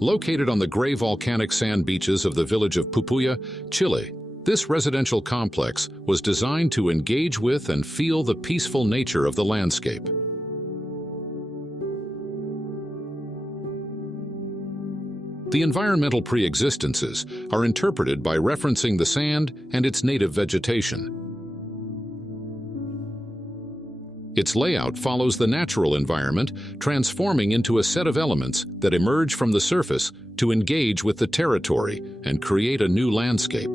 Located on the gray volcanic sand beaches of the village of Pupuya, Chile, this residential complex was designed to engage with and feel the peaceful nature of the landscape. The environmental pre-existences are interpreted by referencing the sand and its native vegetation. Its layout follows the natural environment, transforming into a set of elements that emerge from the surface to engage with the territory and create a new landscape.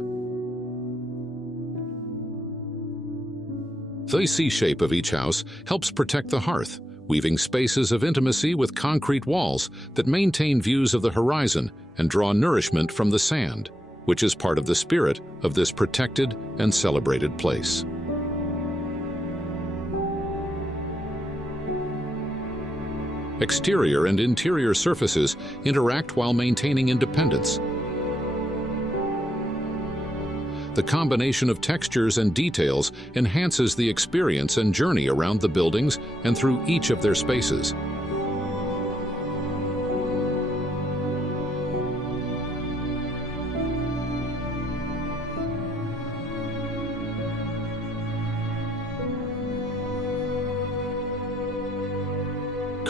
The C-shape of each house helps protect the hearth, weaving spaces of intimacy with concrete walls that maintain views of the horizon and draw nourishment from the sand, which is part of the spirit of this protected and celebrated place. Exterior and interior surfaces interact while maintaining independence. The combination of textures and details enhances the experience and journey around the buildings and through each of their spaces.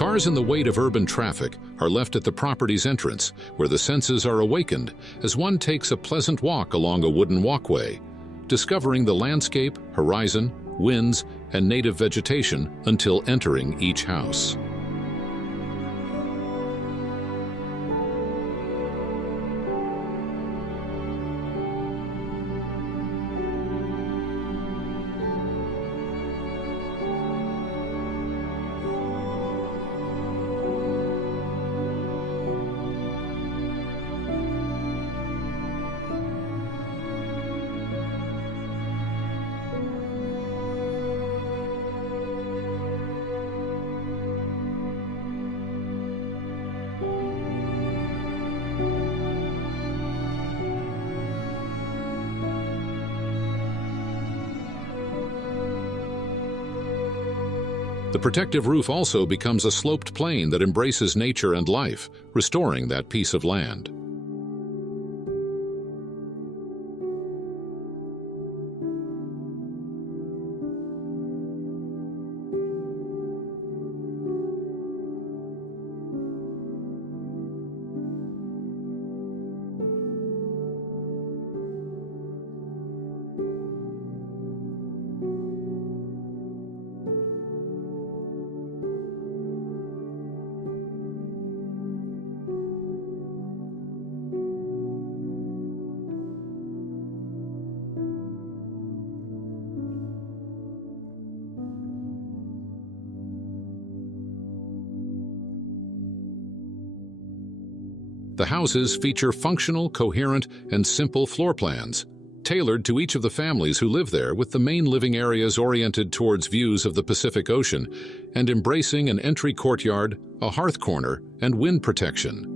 Cars in the weight of urban traffic are left at the property's entrance, where the senses are awakened as one takes a pleasant walk along a wooden walkway, discovering the landscape, horizon, winds, and native vegetation until entering each house. The protective roof also becomes a sloped plain that embraces nature and life, restoring that piece of land. The houses feature functional, coherent, and simple floor plans, tailored to each of the families who live there, with the main living areas oriented towards views of the Pacific Ocean and embracing an entry courtyard, a hearth corner, and wind protection.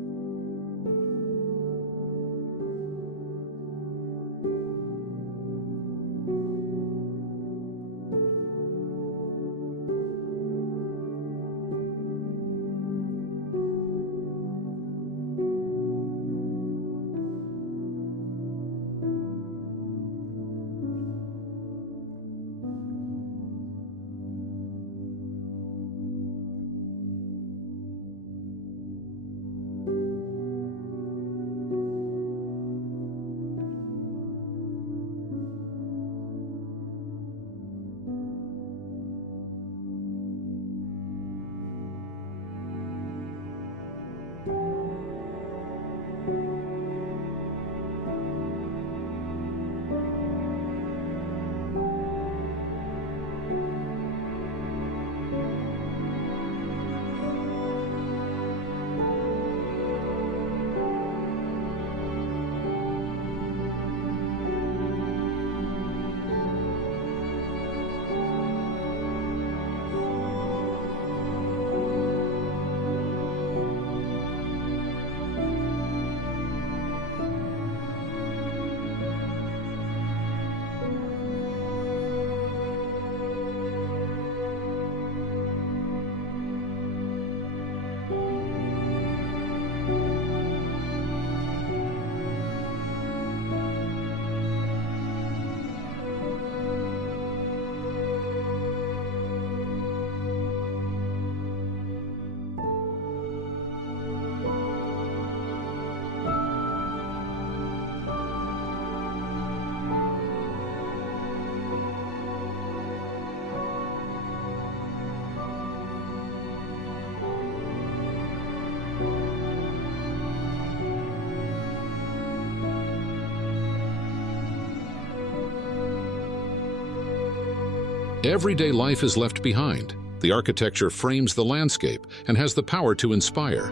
Everyday life is left behind. The architecture frames the landscape and has the power to inspire.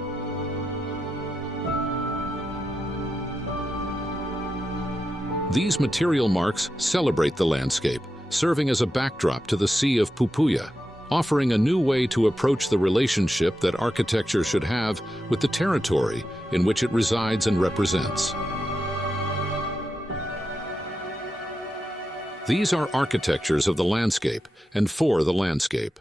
These material marks celebrate the landscape, serving as a backdrop to the Sea of Pupuya, offering a new way to approach the relationship that architecture should have with the territory in which it resides and represents. These are architectures of the landscape and for the landscape.